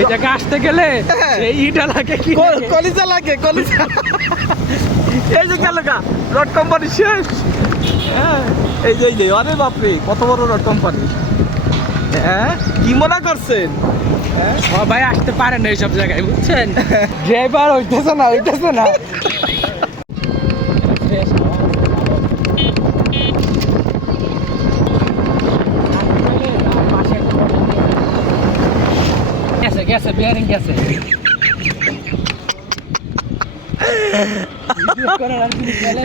এই জায়গায় আসতে গেলে সেই ইটা লাগে কি কলিজা লাগে কলিজা। এই যে গেল গা রড কোম্পানি শেষ। হ্যাঁ এই যে আরে বাপরে কত বড় রড কোম্পানি। হ্যাঁ কি মনে করছেন? সবাই আসতে পারে না এইসব জায়গায় বুঝছেন। ড্রাইভার হইতেছে না গেছে বিয়ারিং গেছে।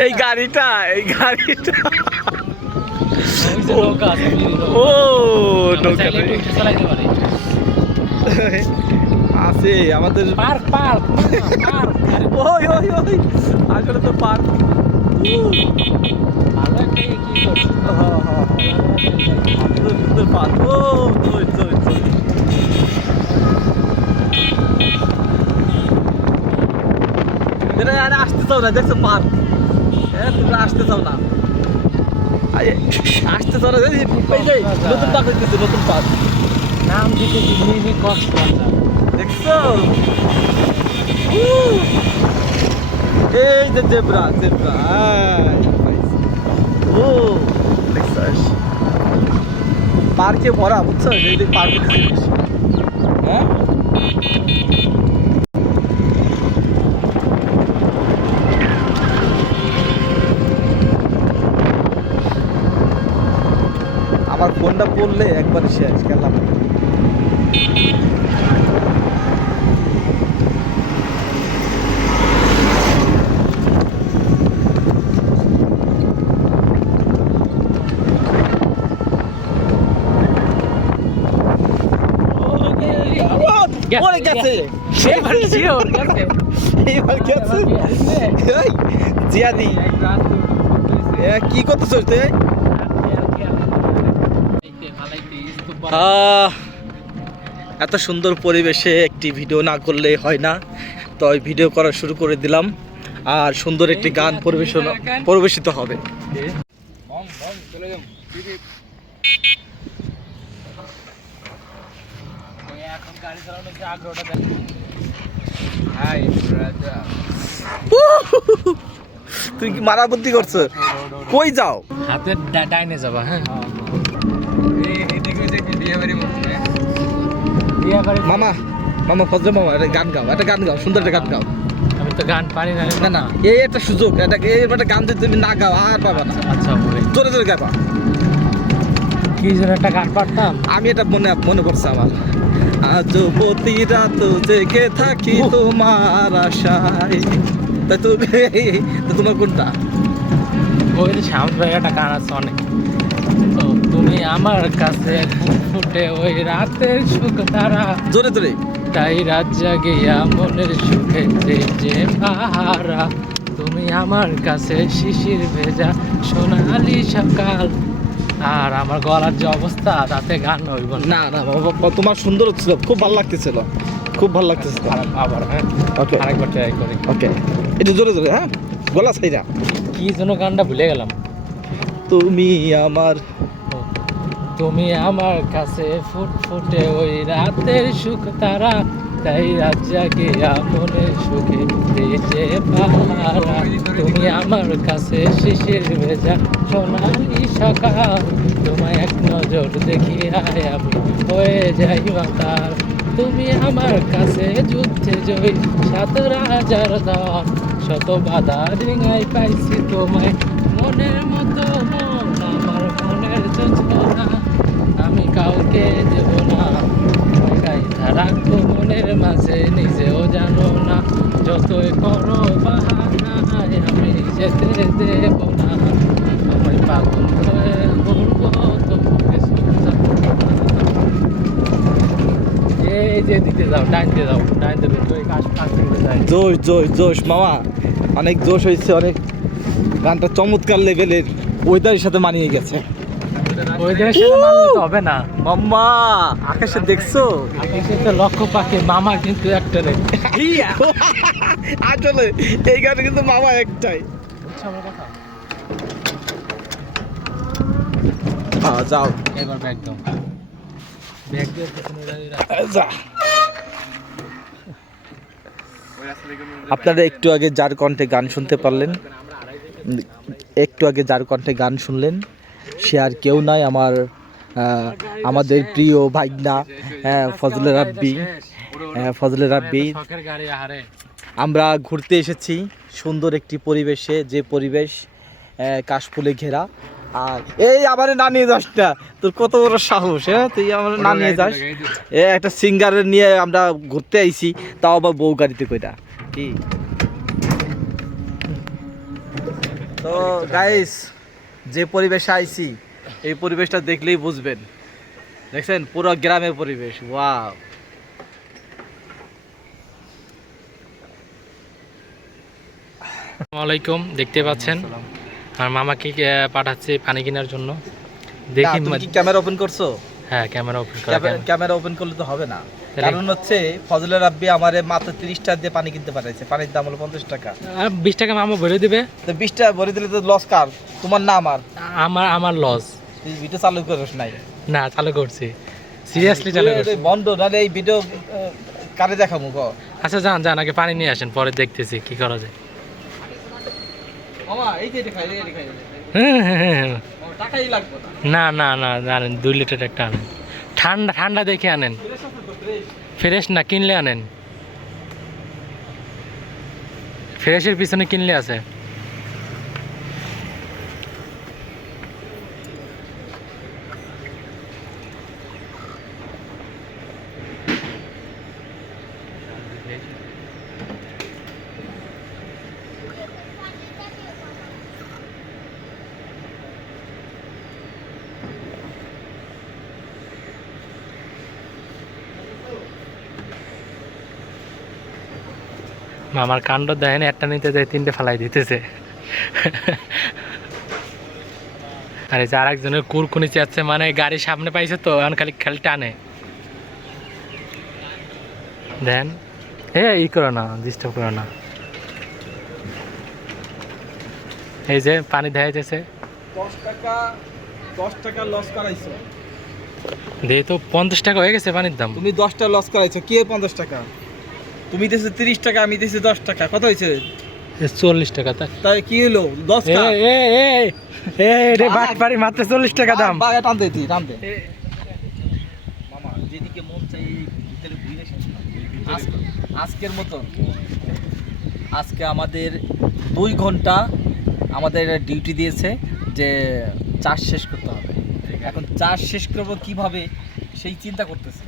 এই গাড়িটা ও নৌকা আছে আমাদের পার্ক ওই আসলে তো পার্ক। সুন্দর পার্ক। ও আসতে চাও না দেখছো পার্ক। হ্যাঁ তোমরা আসতে চাও না আসতে চাও না। নতুন পার্ক হইতেছে নতুন পার্ক নাম দিতে মিনি কক্সবাজার দেখছো। এই যে জেব্রা ও দেখছস পার্কে ভরা বুঝছো। এই যে পার্কে হ্যাঁ আমার ফোনটা পড়লে একবারে শেষ গেলাম। পড়ে গেছে জিয়াদি কি করতেছ তুই? এত সুন্দর পরিবেশে একটি ভিডিও না করলে হয় না, তো ভিডিও করা শুরু করে দিলাম। আর সুন্দর একটি গান পরিবেশিত হবে। তুই কি মারা বুদ্ধি করছো? কই যাও? হাতের ডাইনে যাবা। হ্যাঁ মামা ফজলে মামা একটা গান গাও সুন্দর একটা গান গাও। আমি তো গান পারি না। না এই একটা সুযোগ, একটা গান যদি তুমি না গাও আর পাবা না। আচ্ছা জোরে গাবা। কি যেন একটা গান পারতাম আমি এটা মনে পড়ছে আমার। আজ প্রতি রাত জেগে থাকি তোমার আশায়। তোমার কোনটা? ওই শ্যাম ভাই একটা গান আছে অনেক। তুমি আমার কাছে ফুটে ওই রাতের সুখ তারা। জোরে তাই রাত জাগিয়া মনের সুখে যে পাহারা। তুমি আমার কাছে শিশির ভেজা সোনালি সকাল। আর আমার গলার যে অবস্থা তাতে গান হইব না বাবা, তোমার সুন্দর হচ্ছিল, খুব ভালো লাগতেছিল। আবার হ্যাঁ ওকে আরেকবার ট্রাই করি। ওকে এটা জোরে হ্যাঁ গলা ছাইরা। কি যেন গানটা ভুলে গেলাম। তুমি আমার কাছে ফুটফুটে ওই রাতের সুখ তারা। তাই রাত জাগিয়া মনের সুখে যে পাহারা। তুমি আমার কাছে শিশির ভেজা সোনালি সকাল। তোমায় এক নজর দেখিয়ায় আমি হয়ে যাই মাতাল। তুমি আমার কাছে যুদ্ধে জয়ী ৭,০০০ ধন। শত বাধা ডিঙাই পাইছি তোমায় মনের মতো মন। আমার মনের যোজনা আমি কাউকে দেব না। রাখবো মনের মাঝে নিজেও জানো না। যতই করো বাহানা আমি যেতে দেব না। আমায় পাগল হয়ে বলবো তোমাকে এই যে দিতে যাও ডাইন দেবে তুই কাজ যায়। জোশ মামা, অনেক জোশ হয়েছে। অনেক গানটা চমৎকার লেভেলের, ওয়েদারের সাথে মানিয়ে গেছে। ওয়েদারের সাথে মানলে তো হবে না মাম্মা। আকাশে দেখছো? আকাশে তো লক্ষ পাখি, মামা কিন্তু একটা রে। আসলে এই গানে কিন্তু মামা একটাই। যাও এবার ব্যাগ দাও। ব্যাগ দিয়ে যা আপনারা একটু আগে যার কণ্ঠে গান শুনতে পারলেন, একটু আগে যার কণ্ঠে গান শুনলেন, সে আর কেউ নয় আমাদের প্রিয় ভাইগনা ফজলে রাব্বি। ফজলে রাব্বি। আমরা ঘুরতে এসেছি সুন্দর একটি পরিবেশে, যে পরিবেশ কাশফুলে ঘেরা। আর এই আমার না নিয়ে যাস না, তোর কত বড় সাহস! হ্যাঁ, তুই আমার না নিয়ে যাস। একটা সিঙ্গারের নিয়ে আমরা ঘুরতে আইছি, তাও আবার বউ গাড়িতে কইটা কি। তো গাইস, যে পরিবেশে আইছি এই পরিবেশটা দেখলেই বুঝবেন। দেখছেন পুরো গ্রামের পরিবেশ। ওয়াও! আসসালামু আলাইকুম, দেখতে পাচ্ছেন আর মামাকে পাঠাচ্ছে পানি কেনার জন্য। দেখি তুমি কি ক্যামেরা ওপেন করছো? হ্যাঁ, ক্যামেরা ওপেন করা। ক্যামেরা ওপেন করলে তো হবে না, কারণ হচ্ছে ফজলে রাব্বি আমারে মাত্র 30 টাকা দিয়ে পানি কিনতে পাঠাইছে। পানির দাম হলো 50 টাকা। আর 20 টাকা মামা ভরে দিবে। তো 20 টাকা ভরে দিলে তো লস কার? তোমার না আমার? আমার লস। এই ভিডিও চালু করিস নাই? না, চালু করছি, সিরিয়াসলি চালু করছি। বন্ধ নালে এই ভিডিও কারে দেখামু গো? আচ্ছা, যান আগে পানি নিয়ে আসেন, পরে দেখতেছি কি করা যায়। মামা এই যে এটা খাই, এটা খাই। হ্যাঁ, টাকাই লাগবে না। না, জানেন 2 লিটার একটা আনেন, ঠান্ডা দেখে আনেন। ফ্রেশ না, কিনলে আনেন। ফ্রেশের পিছনে কিনলে আছে। মামার কাণ্ড দেখেন, একটা নিতে যায় 3টে ফেলাই দিতেছে। আর এই যে আরেকজনের কুরকুনি চাচ্ছে, মানে গাড়ি সামনে পাইছে তো এখন খালি টানে দেন। ই করো না, ডিস্টার্ব করো না। এই যে পানি দেয়া যাচ্ছে। 10 টাকা লস করাইছো। দিয়ে তো 50 টাকা হয়ে গেছে পানির দাম। তুমি 10 টাকা লস করাইছো, কি 50 টাকা? তুমি দিয়েছো 30 টাকা, আমি দিয়েছি 10 টাকা, কত হয়েছে? 40 টাকা। তাই কি হলো? 10 টাকা। রে বাটপারি, মাত্র 40 টাকা দাম। বাগা টান দে, টান দে। মামা যেদিকে মন চাই ভিতরে ঘুরে শেষ না। আজকের মতন আজকে আমাদের 2 ঘন্টা আমাদের ডিউটি দিয়েছে যে চাষ শেষ করতে হবে। এখন চাষ শেষ করবো কিভাবে সেই চিন্তা করতেছি।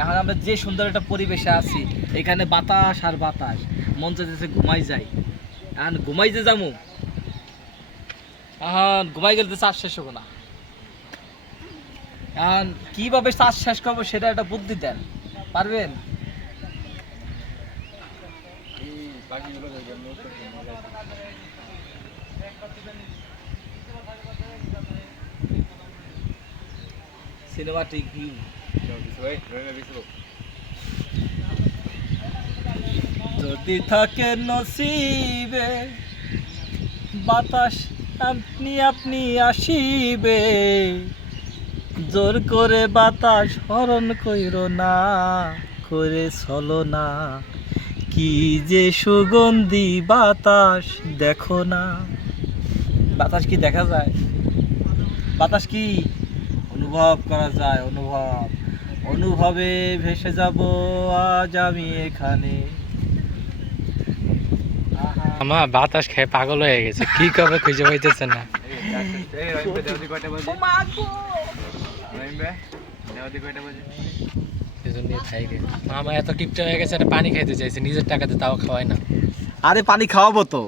এখন আমরা যে সুন্দর একটা পরিবেশে আছি, এখানে বাতাস আর বাতাস, মন চাইতেছে ঘুমাই যাই। এখন ঘুমাই যে যাবো, এখন ঘুমাই গেলে তো চাষ শেষ হবো না। এখন কিভাবে চাষ শেষ করবো সেটা একটা বুদ্ধি দেন, পারবেন? Cinematic view. যদি থাকে নসিবে বাতাস আপনি আসিবে, জোর করে বাতাস হরণ কইর না, করে চলো না। কি যে সুগন্ধি বাতাস দেখো না। বাতাস কি দেখা যায়? বাতাস কি অনুভব করা যায়? অনুভবে ভেসে যাব আজ আমি এখানে। আমা বাতাস খেয়ে পাগল হয়ে গেছে, কি কবে খুঁজে পাইতেছে না। মামা এত কিপটা হয়ে গেছে, পানি খাইতে চাইছে, নিজের টাকাতে তাও খাওয়ায় না। আরে পানি খাওয়াবো তো।